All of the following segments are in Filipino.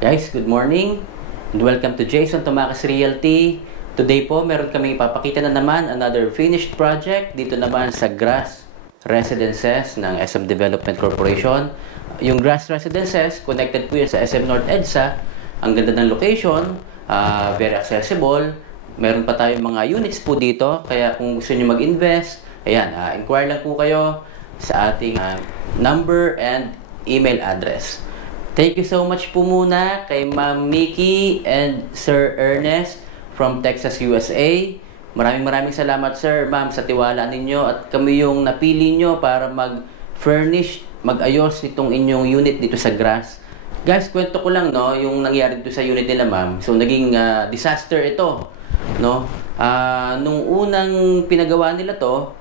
Guys, good morning and welcome to Jason Tomakas Realty. Today po, meron kaming ipapakita na naman another finished project dito naman sa Grass Residences ng SM Development Corporation. Yung Grass Residences, connected po yan sa SM North EDSA. Ang ganda ng location, very accessible. Meron pa tayong mga units po dito, kaya kung gusto niyo mag-invest, ayan, inquire lang po kayo sa ating number and email address. Thank you so much po muna kay Ma'am Mickey and Sir Ernest from Texas, USA. Maraming salamat sir, ma'am, sa tiwala ninyo at kami yung napili nyo para mag-furnish, mag-ayos itong inyong unit dito sa Grass. Guys, kwento ko lang, no, yung nangyari dito sa unit nila, ma'am. So, naging disaster ito, no? Nung unang pinagawa nila to,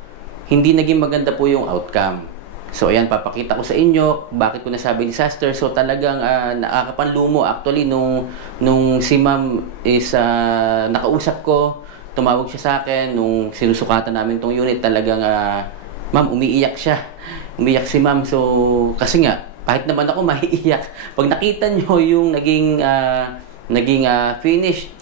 hindi naging maganda po yung outcome. So, ayan, papakita ko sa inyo bakit ko nasabi disaster. So, talagang nakakapanlumo actually nung si ma'am is nakausap ko, tumawag siya sa akin, nung sinusukatan namin tong unit, talagang ma'am, umiiyak siya. Umiiyak si ma'am. So, kasi nga, kahit naman ako maiiyak. Pag nakita nyo yung naging finish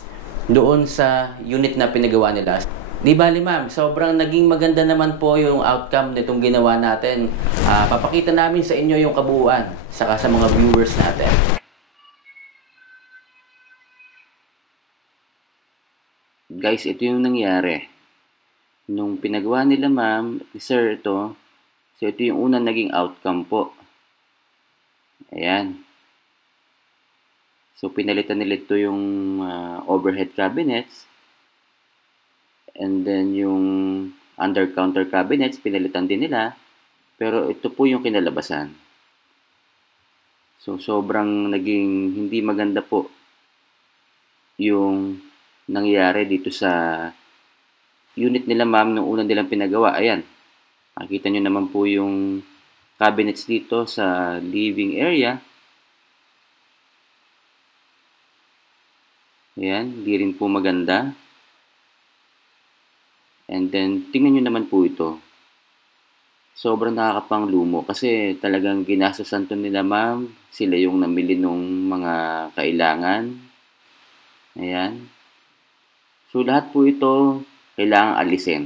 doon sa unit na pinagawa nila. Di bali ma'am, sobrang naging maganda naman po yung outcome nitong ginawa natin. Papakita namin sa inyo yung kabuuan, saka sa mga viewers natin. Guys, ito yung nangyari. Nung pinagawa nila ma'am, sir ito, so ito yung unang naging outcome po. Ayan. So pinalitan nila ito yung overhead cabinets. And then yung under-counter cabinets, pinalitan din nila. Pero ito po yung kinalabasan. So, sobrang naging hindi maganda po yung nangyari dito sa unit nila ma'am nung unang nilang pinagawa. Ayan. Makikita nyo naman po yung cabinets dito sa living area. Ayan. Di rin po maganda. And then, tingnan nyo naman po ito. Sobrang nakakapanglumo kasi talagang ginastosan to nila ma'am. Sila yung namili ng mga kailangan. Ayan. So, lahat po ito kailangang alisin.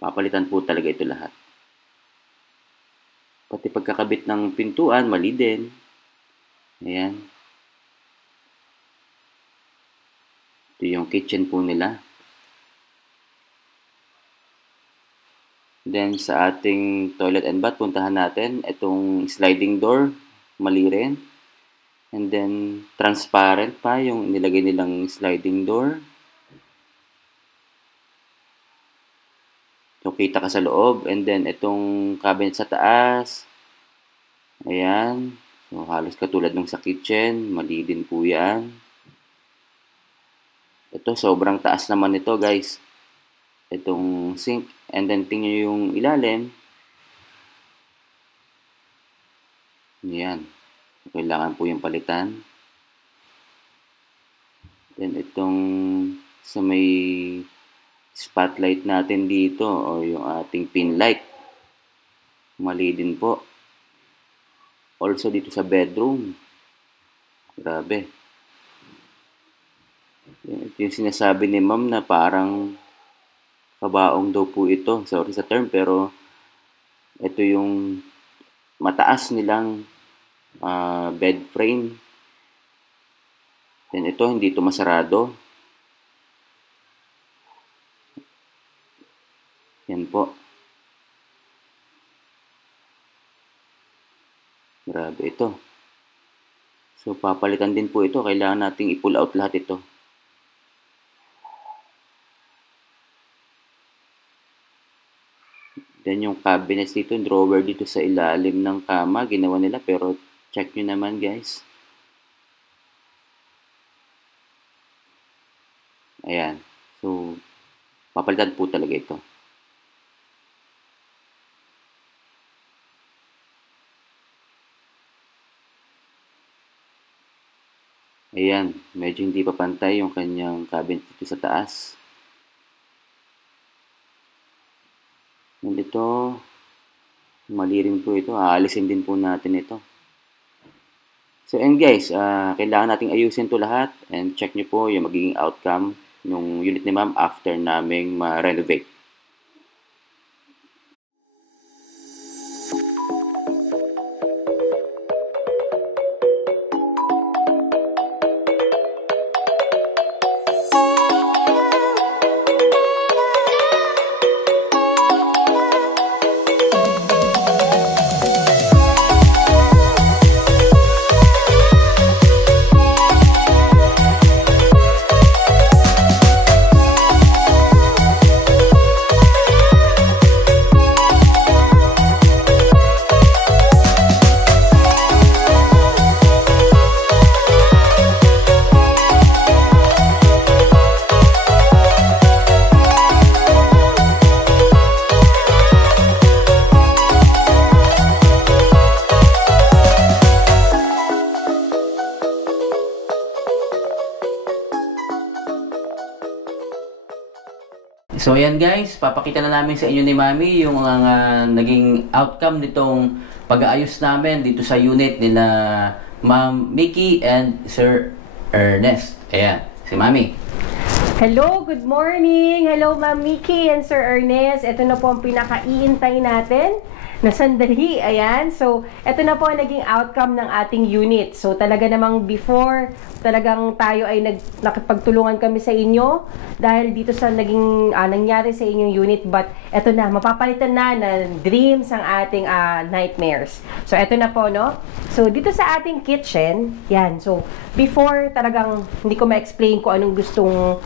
Papalitan po talaga ito lahat. Pati pagkakabit ng pintuan, mali din. Ayan. Ito yung kitchen po nila. Then, sa ating toilet and bath, puntahan natin itong sliding door, mali rin. And then, transparent pa yung nilagay nilang sliding door. So, kita ka sa loob. And then, itong cabinet sa taas. Ayan. So, halos katulad ng sa kitchen. Mali din po yan. Ito, sobrang taas naman ito, guys. Itong sink. And then, tingnan nyo yung ilalim. Yan. Kailangan po yung palitan. Then, itong sa may spotlight natin dito o yung ating pin light. Mali din po. Also, dito sa bedroom. Grabe. Ito yung sinasabi ni ma'am na parang kabaong daw po ito. Sorry sa term, pero ito yung mataas nilang bed frame. Then ito, hindi ito masarado. Yan po. Grabe ito. So, papalitan din po ito. Kailangan nating i-pull out lahat ito. Then yung cabinets dito, yung drawer dito sa ilalim ng kama, ginawa nila, pero check nyo naman guys. Ayan. So, papalitan po talaga ito. Ayan. Medyo hindi pa pantay yung kanyang cabinet dito sa taas. Nandito, mali rin po ito. Aalisin din po natin ito. So and guys, kailangan nating ayusin to lahat and check nyo po yung magiging outcome ng unit ni ma'am after naming ma-renovate. So ayan guys, papakita na namin sa inyo ni Mami yung naging outcome nitong pag-aayos namin dito sa unit nila Ma'am Mickey and Sir Ernest. Ayan, si Mami. Hello, good morning! Hello Ma'am Mickey and Sir Ernest. Ito na po ang pinaka-iintay natin na sandali. Ayan. So, ito na po ang naging outcome ng ating unit. So, talaga namang before, talagang tayo ay nakipagtulungan kami sa inyo dahil dito sa naging nangyari sa inyong unit. But, ito na, mapapalitan na ng dreams ang ating nightmares. So, ito na po, no? So, dito sa ating kitchen, yan. So, before, talagang hindi ko ma-explain kung anong gustong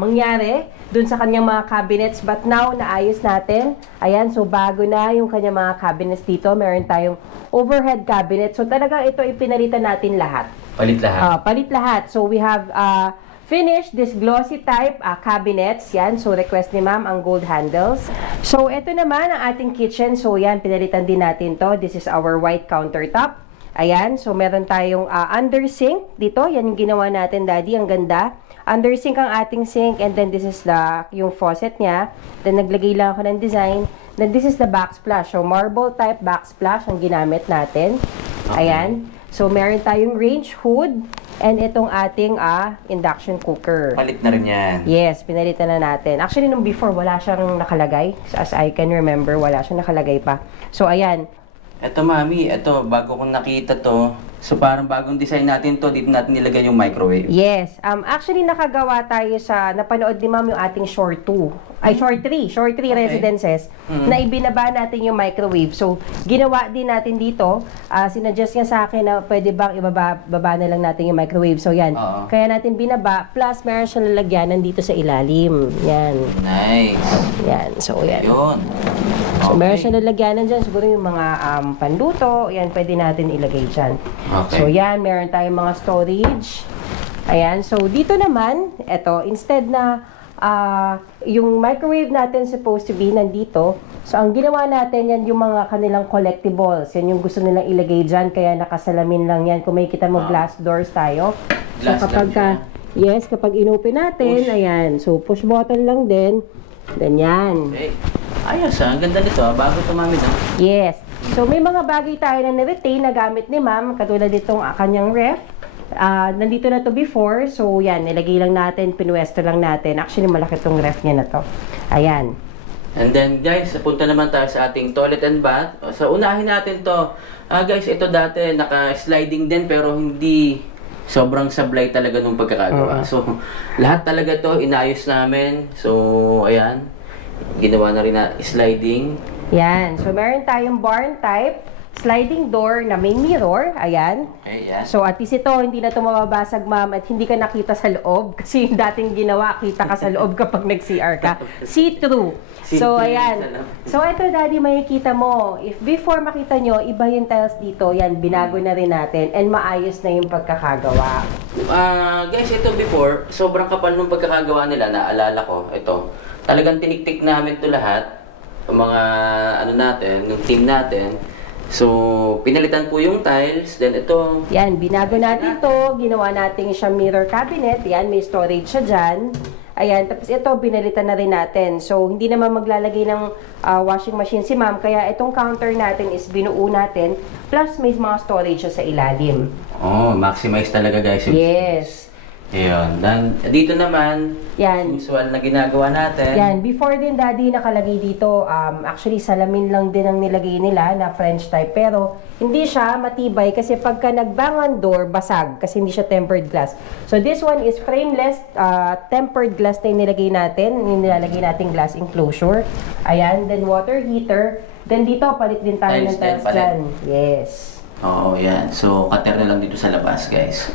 mangyari dun sa kanyang mga cabinets, but now naayos natin. Ayan, so bago na yung kanyang mga cabinets dito. Meron tayong overhead cabinet. So talagang ito ipinalitan natin lahat. Palit lahat. Palit lahat. So we have finished this glossy type cabinets. Yan, so request ni ma'am ang gold handles. So ito naman ang ating kitchen. So yan, pinalitan din natin to. This is our white countertop. Ayan, so meron tayong under sink dito. Yan yung ginawa natin, Daddy. Ang ganda. Under sink ang ating sink, and then this is yung faucet niya. Then naglagay lang ako ng design. Then this is the backsplash. So marble type backsplash ang ginamit natin. Okay. Ayan. So meron tayong range hood and itong ating induction cooker. Palit na rin yan. Yes, pinalitan na natin. Actually nung before wala siyang nakalagay. As I can remember, wala siyang nakalagay pa. So ayan. Ito Mami, ito bago kong nakita to. So parang bagong design natin to, dito natin nilagay yung microwave. Yes. Actually nakagawa tayo napanood ni Ma'am yung ating Shore 2. Ay, Shore 3. Shore 3 okay. Residences. Na ibinaba natin yung microwave. So, ginawa din natin dito. Sinuggest niya sa akin na pwede bang ibaba na lang natin yung microwave. So, yan. Kaya natin binaba. Plus, meron siya lalagyanan dito sa ilalim. Yan. Nice. Yan. So, yan. Yun. So, meron siya lalagyanan dyan. Siguro yung mga panluto. Yan, pwede natin ilagay dyan. Okay. So, yan. Meron tayong mga storage. Ayan. So, dito naman, eto, instead na yung microwave natin supposed to be nandito. So, ang ginawa natin, yan yung mga kanilang collectibles. Yan yung gusto nilang ilagay dyan. Kaya nakasalamin lang yan. Kung may kita mo, glass doors tayo. Glass so, kapag inopen natin, ayan. So, push button lang din. Ganyan. Okay. Ayos ang ganda nito. Bago ito, Mami, no? Yes. So, may mga bagay tayo na na-retain na gamit ni Ma'am. Katulad itong kanyang ref. Nandito na to before. So, yan. Nilagay lang natin. Pinuwesto lang natin. Actually, malaki tong ref niya na to. Ayan. And then, guys, punta naman tayo sa ating toilet and bath. So, unahin natin to. Guys, ito dati naka-sliding din pero hindi sobrang sablay talaga nung pagkakagawa. So, lahat talaga to inayos namin. So, ayan. Ginawa na rin na sliding. Yan. So, meron tayong barn type. Sliding door na may mirror. Ayan. Okay, yeah. So, at least ito, hindi na ito mababasag, ma'am, at hindi ka nakita sa loob. Kasi yung dating ginawa, kita ka sa loob kapag nag-CR ka. See-through. So, ayan. So, ito, Daddy, makikita mo. If before makita nyo, iba yung tiles dito. Yan, binago na rin natin. And maayos na yung pagkakagawa. Guys, ito before, sobrang kapal nung pagkakagawa nila. Naalala ko, ito. Talagang tiniktik namin ito lahat. Yung mga, natin, yung team natin. So, pinalitan po yung tiles. Then, ito. Yan, binago natin to. Ginawa natin siyang mirror cabinet. Yan, may storage siya dyan. Ayan, tapos ito, binalitan na rin natin. So, hindi naman maglalagay ng washing machine si ma'am. Kaya itong counter natin is binuo natin. Plus, may mga storage siya sa ilalim. Oh, maximize talaga guys. Yes. Ayun. Dan, dito naman, Yan. usual na ginagawa natin. Yan. Before din, Daddy, nakalagay dito, actually, salamin lang din ang nilagay nila na French type. Pero, hindi siya matibay kasi pagka nagbang ang door, basag kasi hindi siya tempered glass. So, this one is frameless, tempered glass na nilagay natin. Nilalagay natin glass enclosure. Ayan. Then, water heater. Then, dito, palit din tayo ng tiles dyan. Yes. Oo, yan. So, cutter na lang dito sa labas, guys.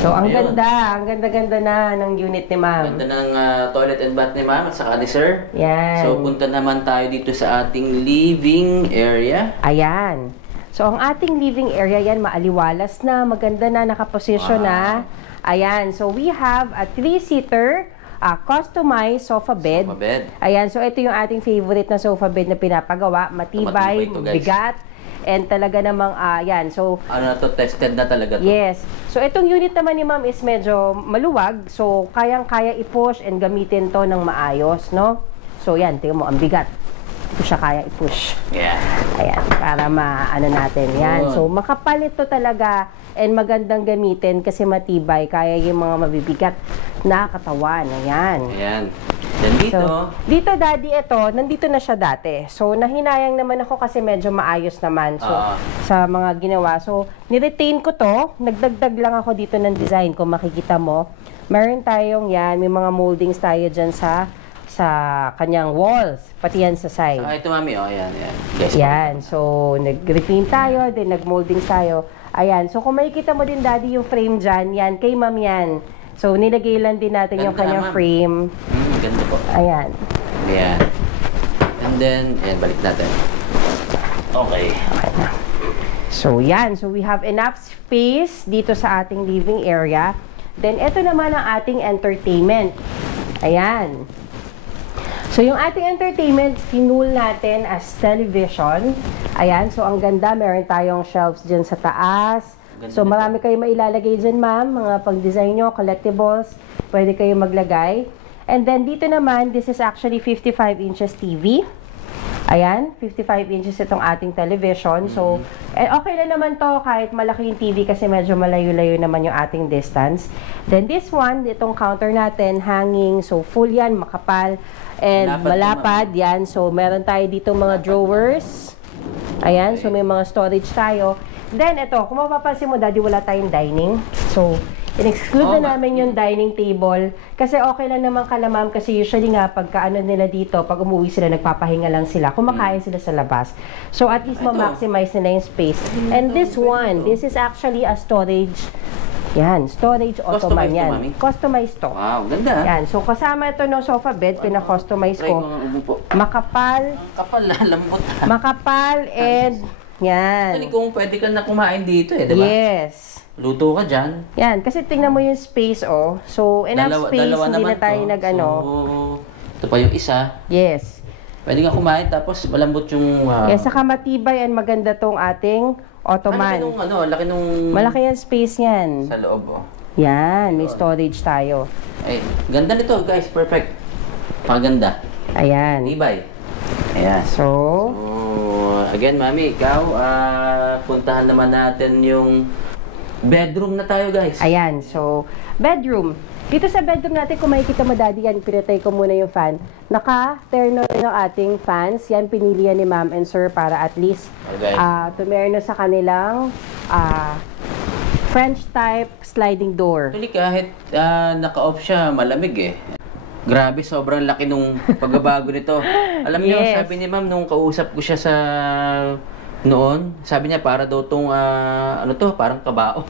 So, ang ayun. ganda. Ang ganda-ganda na ng unit ni ma'am. Ganda ng toilet and bath ni ma'am at saka ni sir. Yan. So, punta naman tayo dito sa ating living area. Ayan. So, ang ating living area yan, maaliwalas na, maganda na, nakaposisyon na. Ayan. So, we have a 3-seater customized sofa bed. Sofa bed. Ayan. So, ito yung ating favorite na sofa bed na pinapagawa. Matibay, Matibay ito, guys. bigat. And talaga namang, yan. So, Ano na to? Tested na talaga to. yes. So, itong unit naman ni ma'am is medyo maluwag. So, kayang-kaya i-push and gamitin to ng maayos, no? So, yan. Tingnan mo, ang bigat. Ito siya kaya i-push. Yeah. Ayan, para maano natin. Yan. Yun. So, makapal ito talaga and magandang gamitin kasi matibay. Kaya yung mga mabibigat na katawan. Ayan. Ayan. Then dito, So, dito, Daddy, ito, nandito na siya dati. So, nahinayang naman ako kasi medyo maayos naman. So, sa mga ginawa. So, niretain ko to. Nagdagdag lang ako dito ng design. Kung makikita mo, meron tayong yan. May mga moldings tayo dyan sa kanyang walls. Pati yan sa side. saka ito mami, oh, ayan, ayan. Guys, Yan. So, nag-retain tayo, then nag-moldings tayo. Ayan. So, kung makikita mo din, Daddy, yung frame dyan, yan, kay ma'am yan. So, nilagay lang din natin yung Ganda kanyang naman. frame. Ganda po. Ayan. Ayan. And then, ayan, balik natin. Okay. Okay na. So, yan. So, we have enough space dito sa ating living area. Then, ito naman ang ating entertainment. Ayan. So, yung ating entertainment, pinul natin as television. Ayan. So, ang ganda. Meron tayong shelves dyan sa taas. Ganda So, nito. marami kayo mailalagay dyan, ma'am. Mga pang-design nyo, collectibles. Pwede kayo maglagay. And then, dito naman, this is actually 55 inches TV. Ayan, 55 inches itong ating television. So, okay na naman to kahit malaki yung TV kasi medyo malayo-layo naman yung ating distance. Then this one, itong counter natin, hanging. So, full yan, makapal. And malapad yan. So, meron tayo dito mga drawers. Ayan, so may mga storage tayo. Then, ito, kung mapapansin mo, Daddy, wala tayong dining. So, in-exclude na namin yung dining table. Kasi okay lang naman kala ma'am. Kasi usually nga, pagka ano nila dito, pag umuwi sila, nagpapahinga lang sila. Kumakain sila sa labas. So, at least ma-maximize nila yung space. And this one, this is actually a storage. Yan, storage ottoman yan. Customized to. Wow, ganda. Yan, so kasama ito ng sofa bed, pina-customize Try ko. ko nga umupo. Makapal, Ang kapal, lambot. makapal, and yan. Actually, kung pwede ka na kumain dito eh, di ba? Yes. Luto ka dyan. Yan, kasi tingnan mo yung space, oh. So, enough space, dalawa hindi na naman tayo to. nag-ano. So, ito pa yung isa. Yes. Pwede ka kumain tapos malambot yung... Yes, saka matibay and maganda tong ating ottoman. Laki nung... Malaki yung space yan. Sa loob, oh. Yan, may storage tayo. Ay, ganda nito, guys. Perfect. Paganda. Ayan. Tibay. Ayan. So, Again, mami, ikaw, puntahan naman natin yung bedroom na tayo, guys. ayan. So, bedroom. Dito sa bedroom natin, kung makikita mo, Daddy, yan, pinatay ko muna yung fan. Naka-turn rin ang ating fans. Yan, pinili yan ni Ma'am and Sir para at least Okay. tumerno sa kanilang French type sliding door. Actually, kahit naka-off siya, malamig eh. Grabe, sobrang laki nung pagbabago nito. Alam niyo, Yes. sabi ni ma'am, nung kausap ko siya sa noon, sabi niya, para daw tong, parang kabao.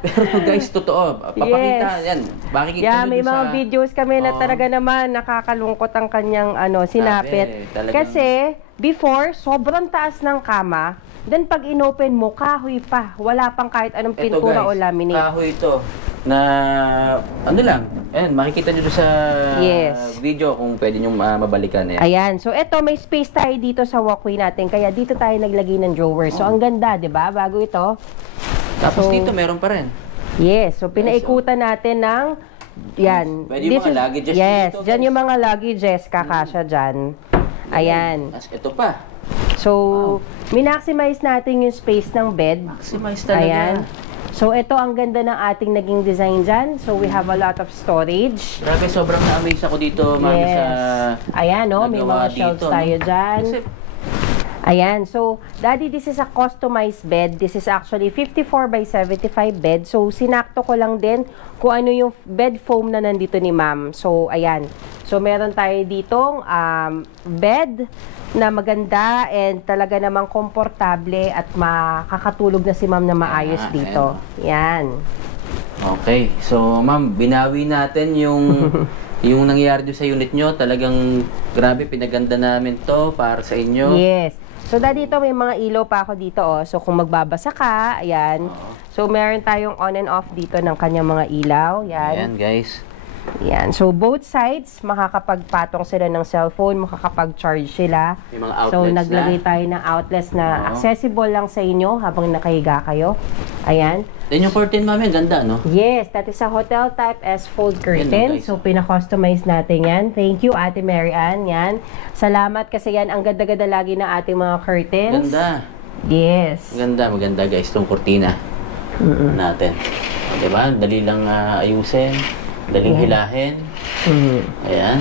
Pero guys, totoo. Papakita, yan. Makikita Yeah, niyo may dun mga sa... videos kami na Oo. talaga naman nakakalungkot ang kanyang sinapit. talagang- Kasi before, sobrang taas ng kama. Then pag inopen mo, kahoy pa. Wala pang kahit anong Ito pintura o guys, laminate. kahoy ito na ano lang. Ayan, makikita niyo doon sa Yes. video kung pwede niyo mabalikan. Ayan. Ayan. So, eto, may space tayo dito sa walkway natin. Kaya dito tayo naglagay ng drawer. So, ang ganda, di ba? Bago ito. Tapos So, dito, meron pa rin. Yes. So, pinaikutan natin ng Yan. Pwede yung mga luggages yes, dito, dyan guys. yung mga luggages, kakasya dyan. Ayan. Tapos ito pa. So, minaximize natin yung space ng bed. Maximize talaga. Ayan. So, ito ang ganda ng ating naging design dyan. So, we have a lot of storage. Grabe, sobrang na-amaze ako dito, mami, Yes. sa Ayan, no? May nagawa mga shelves dito, tayo no? dyan. Kasi, Ayan. So, Daddy, this is a customized bed. This is actually 54 by 75 bed. So, sinakto ko lang din kung ano yung bed foam na nandito ni ma'am. So, ayan. So, meron tayo ditong bed na maganda and talaga namang komportable at makakatulog na si ma'am na maayos dito. Yan. okay. So, ma'am, binawi natin yung yung nangyayari doon sa unit nyo. Talagang grabe, pinaganda namin to para sa inyo. Yes. So, dito may mga ilaw pa ako dito, oh. So, kung magbabasa ka, ayan. So, meron tayong on and off dito ng kanyang mga ilaw. Yan. Ayan, guys. Yan. So, both sides, makakapagpatong sila ng cellphone, makakapag-charge sila. May mga outlets So, naglagay na. tayo ng outlets na accessible lang sa inyo habang nakahiga kayo. Ayan. Then yung curtain, mami, ganda, no? Yes, that is a hotel type S-fold curtain. Yan, guys. So, pina-customize natin yan. Thank you, Ate Mary Ann. Yan. Salamat kasi yan, ang ganda-ganda lagi ng ating mga curtains. Ganda. Yes. Maganda, guys, itong kurtina natin. Diba? Dali lang ayusin. Daling hilahin. Ayan.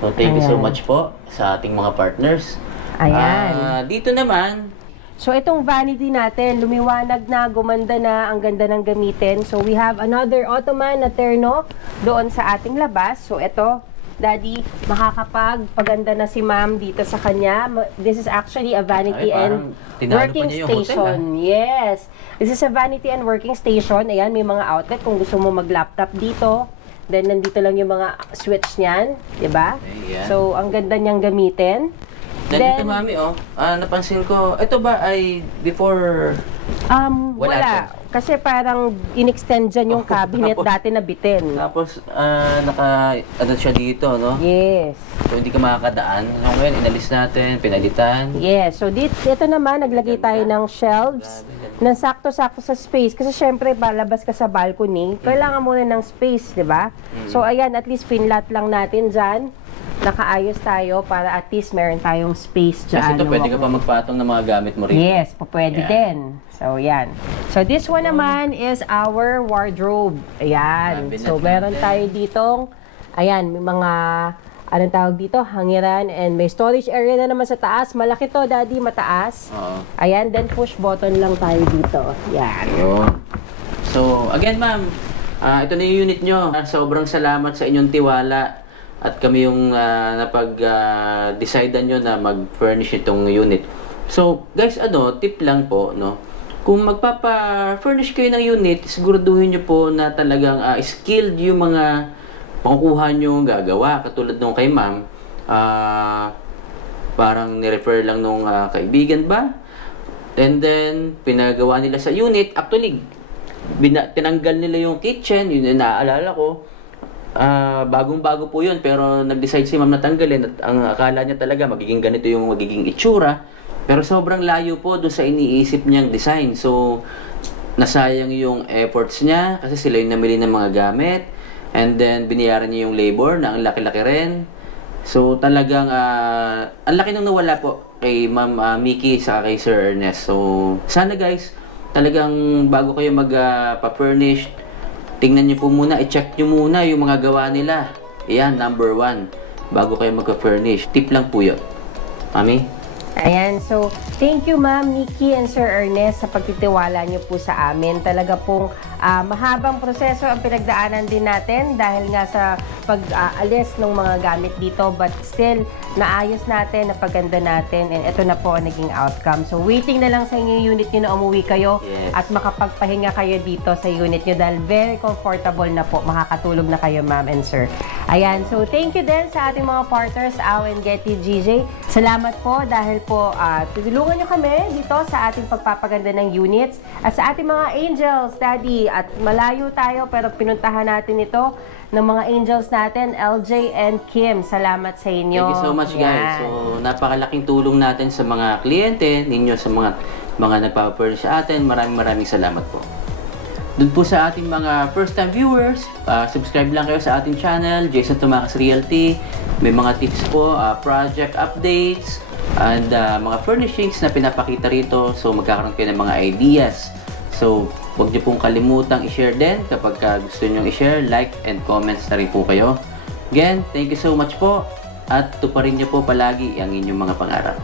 So, thank you so much po sa ating mga partners. Ayan. Dito naman, So, itong vanity natin, lumiwanag na, gumanda na, ang ganda ng gamitin. So, we have another ottoman na terno doon sa ating labas. So, ito, Daddy, makakapagpaganda na si ma'am dito sa kanya. This is actually a vanity and working station. Yes. This is a vanity and working station. Ayan, may mga outlet kung gusto mo mag-laptop dito. Then, nandito lang yung mga switch niyan. Diba? Ayan. So, ang ganda niyang gamitin. Then, ito, mami, napansin ko, ito ba ay before... Wala. Kasi parang in-extend dyan yung cabinet dati na bitin. Tapos, ano siya dito, no? Yes. So, hindi ka makakadaan. So, ngayon, inalis natin, pinalitan. Yes. So, dito naman, naglagay tayo ng shelves na sakto-sakto sa space. Kasi syempre, palabas ka sa balcony, kailangan muna ng space, di ba? So, ayan, at least finlat lang natin dyan. Nakaayos tayo para at least meron tayong space dyan. Kasi ito, pwede ka pa magpatong ng mga gamit mo rito. Yes, pwede din. So, yan. So, this one naman is our wardrobe. Ayan. So, meron tayo ditong, ayan, may mga, anong tawag dito, hangiran, and may storage area na naman sa taas. Malaki to, Daddy, mataas. Oo. Ayan, then push button lang tayo dito. Yan. So, again, ma'am, ito na yung unit nyo. Sobrang salamat sa inyong tiwala. At kami yung napag-decidean nyo na mag-furnish itong unit. So, guys, tip lang po, no? Kung magpapa-furnish kayo ng unit, siguraduhin nyo po na talagang skilled yung mga pangkukuha nyo gagawa. Katulad nung kay ma'am, parang nirefer lang nung kaibigan ba? And then, pinagawa nila sa unit. Actually, tinanggal nila yung kitchen, yun yung naaalala ko. Bagong-bago po yun, pero nag-decide si ma'am na tanggalin at ang akala niya talaga magiging ganito yung magiging itsura, pero sobrang layo po doon sa iniisip niyang design. So, nasayang yung efforts niya kasi sila yung namili ng mga gamit, and then binayaran niya yung labor na ang laki-laki rin. So, talagang ang laki nung nawala po kay Ma'am Mickey sa kay Sir Ernest. So, sana guys, talagang bago kayo mag-furnish, tingnan nyo po muna, i-check nyo muna yung mga gawa nila. Ayan, number 1. Bago kayo mag-furnish. Tip lang po yun. Mami? Ayan, so thank you Ma'am Nikki and Sir Ernest sa pagtitiwala niyo po sa amin. Talaga pong mahabang proseso ang pinagdaanan din natin dahil nga sa pag-alis ng mga gamit dito, but still naayos natin, napaganda natin, and ito na po ang naging outcome. So waiting na lang sa inyong unit niyo na umuwi kayo at makapagpahinga kayo dito sa unit niyo dahil very comfortable na po, makakatulog na kayo Ma'am and Sir. Ayan, so thank you din sa ating mga partners, Ao and Getty GJ. Salamat po dahil po tulungan nyo kami dito sa ating pagpapaganda ng units at sa ating mga angels, Daddy. At malayo tayo pero pinuntahan natin ito ng mga angels natin, LJ and Kim. Salamat sa inyo. Thank you so much guys. So, napakalaking tulong natin sa mga kliyente ninyo, sa mga nagpa-furnish sa atin. Maraming salamat po. Doon po sa ating mga first-time viewers, subscribe lang kayo sa ating channel, Jason Tumakas Realty. May mga tips po, project updates, and mga furnishings na pinapakita rito. So, magkakaroon kayo ng mga ideas. So, huwag niyo pong kalimutang i-share din kapag gusto niyo i-share, like, and comments na rin po kayo. Again, thank you so much po. At tuparin niyo po palagi ang inyong mga pangarap.